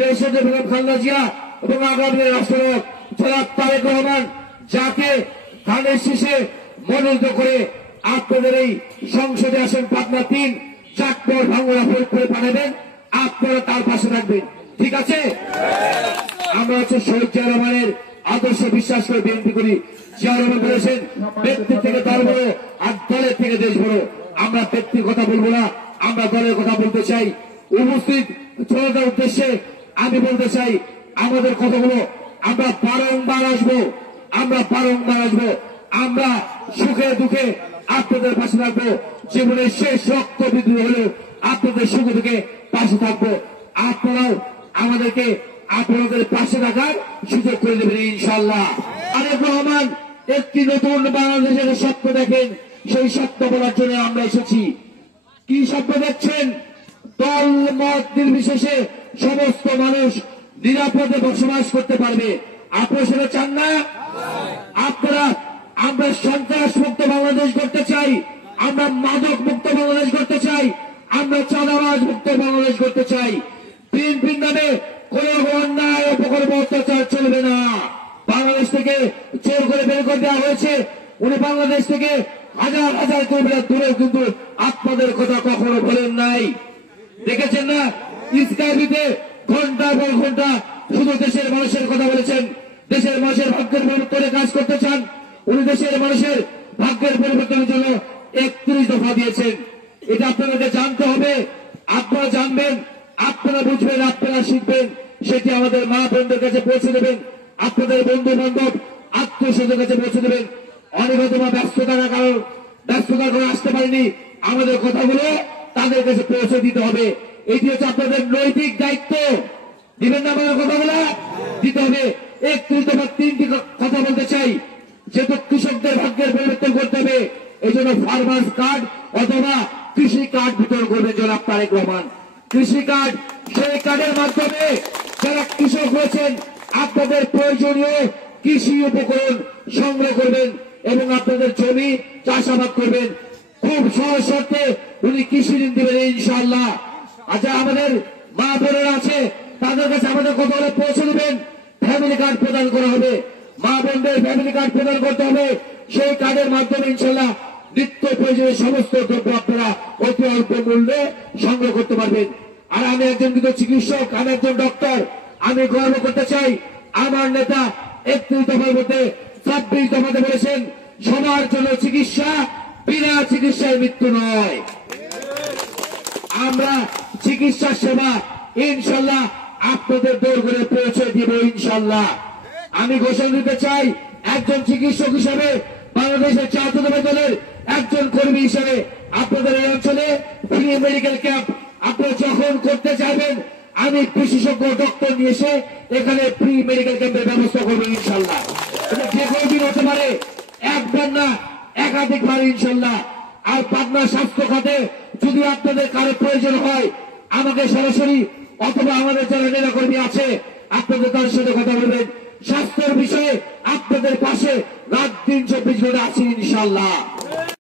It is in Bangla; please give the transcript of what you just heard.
দেশের বেগম খালেদা জিয়া এবং আগামী রাষ্ট্রনায়ক জনাব তারেক রহমান যাকে ধানের শীষে মনোনীত করে আপনাদের এই সংসদে আসেন পাটনা 3 চাটমোহর ভাঙ্গুড়া ফরিদপুরে পাঠাবেন, আপনারা তার পাশে থাকবেন। ঠিক আছে? আমরা হচ্ছে শহীদ জিয়া রহমানের আদর্শ বিশ্বাস করে বিএনপি করি। জিয়া রহমান বলেছেন ব্যক্তি থেকে দল বড় আর দলের থেকে দেশ বড়। আমরা ব্যক্তির কথা বলবো না, আমরা দলের কথা বলতে চাই। উপস্থিত জনতার উদ্দেশ্যে আমি বলতে চাই আমাদের কথাগুলো আমরা বারংবার আসবো, আমরা সুখে দুঃখে আপনাদের পাশে থাকবো। জীবনের শেষ রক্ত বিদ্রোহ হলেও আপনাদের সুখে দুঃখে পাশে থাকবো। আপনারাও আমাদেরকে আপনাদের পাশে থাকার সুযোগ করে দেবেন ইনশাল্লাহ। তারেক রহমান একটি নতুন বাংলাদেশের স্বপ্ন দেখেন, সেই স্বপ্ন বলার জন্য আমরা এসেছি। কি স্বপ্ন দেখছেন? দল মত নির্বিশেষে সমস্ত মানুষ নিরাপদে বসবাস করতে পারবে। আপনারা সেটা চান না? আমরা সন্ত্রাস মুক্ত বাংলাদেশ করতে চাই, আমরা মাদক মুক্ত বাংলাদেশ করতে চাই, আমরা চাঁদাবাজ মুক্ত বাংলাদেশ করতে চাই। বিএনপির নামে কোন অন্যায় অপকর্ম অত্যাচার চলবে না। বাংলাদেশ থেকে জোর করে বের করে দেওয়া হয়েছে, উনি বাংলাদেশ থেকে হাজার হাজার কিলোমিটার দূরেও কিন্তু আপনাদের কথা কখনো বলেন নাই। দেখেছেন না স্কাইপিতে ঘন্টার পর ঘন্টা শুধু দেশের মানুষের কথা বলেছেন। দেশের মানুষের ভাগ্যের পরিবর্তনে কাজ করতে চান, উনি দেশের মানুষের ভাগ্যের পরিবর্তনের জন্য 31 দফা দিয়েছেন। এটা আপনাদেরকে জানতে হবে। আপনারা জানবেন, আপনারা বুঝবেন, আপনারা শিখবেন, সেটি আমাদের মা বোনদের কাছে পৌঁছে দেবেন, আপনাদের বন্ধু বান্ধব আত্মীয়স্বজনের কাছে পৌঁছে দেবেন। অনেক হয়তো ব্যস্ততার কারণে আসতে পারেনি, আমাদের কথাগুলো তাদের কাছে পৌঁছে দিতে হবে। এটি হচ্ছে আপনাদের নৈতিক দায়িত্ব। দিবেন না আমাদের কথাগুলো? দিতে হবে। 31 দফা 3টি কথা বলতে চাই। যেহেতু কৃষকদের ভাগ্যের পরিবর্তন করতে হবে, এই জন্য ফার্মার্স কার্ড অথবা কৃষি কার্ড বিতরণ করবেন জনাব তারেক রহমান। কৃষি কার্ড, সেই কার্ডের মাধ্যমে যারা কৃষক হয়েছেন আপনাদের প্রয়োজনীয় কৃষি উপকরণ সংগ্রহ করবেন এবং আপনাদের জমি চাষাবাদ করবেন। খুব সহজ শর্তে উনি কৃষি ঋণ দিবেন ইনশাআল্লাহ। আচ্ছা, আমাদের মা বোনেরা আছে, তাদের কাছে আমাদের কথাগুলো পৌঁছে দেবেন। ফ্যামিলি কার্ড প্রদান করা হবে, মা বোনদের ফ্যামিলি কার্ড প্রদান করতে হবে। সেই কার্ডের মাধ্যমে ইনশাআল্লাহ নিত্য প্রয়োজনীয় সমস্ত দ্রব্য আপনারা অতি অল্প মূল্যে সংগ্রহ করতে পারবেন। আর আমি একজন কিন্তু চিকিৎসক, আমি একজন ডক্টর, আমি গর্ব করতে চাই আমার নেতা 31 দফার মধ্যে 26 দফাতে বলেছেন সবার জন্য চিকিৎসা, বিনা চিকিৎসায় মৃত্যু নয়। আমরা চিকিৎসা সেবা ইনশাল্লাহ আপনাদের দৌড় করে পৌঁছে দিব ইনশাল্লাহ। আমি ঘোষণা দিতে চাই একজন চিকিৎসক হিসাবে, বাংলাদেশের জাতীয়তাবাদী দলের একজন কর্মী হিসাবে আপনাদের এই অঞ্চলে ফ্রি মেডিকেল ক্যাম্প আপনারা যখন করতে চাইবেন আমি বিশেষজ্ঞ ডক্টর নিয়ে এসে এখানে ফ্রি মেডিকেল ক্যাম্পের ব্যবস্থা করবো ইনশাল্লাহ। এটা যে কোনো দিন হতে পারে, একবার না একাধিকবার ইনশাল্লাহ। আর পাটনা স্বাস্থ্য খাতে যদি আপনাদের কারো প্রয়োজন হয় আমাকে সরাসরি অথবা আমাদের যারা নেতাকর্মী আছে আপনাদের তাদের সাথে কথা বলবেন। স্বাস্থ্যের বিষয়ে আপনাদের পাশে রাত দিন 24 ঘন্টা আছি ইনশাল্লাহ।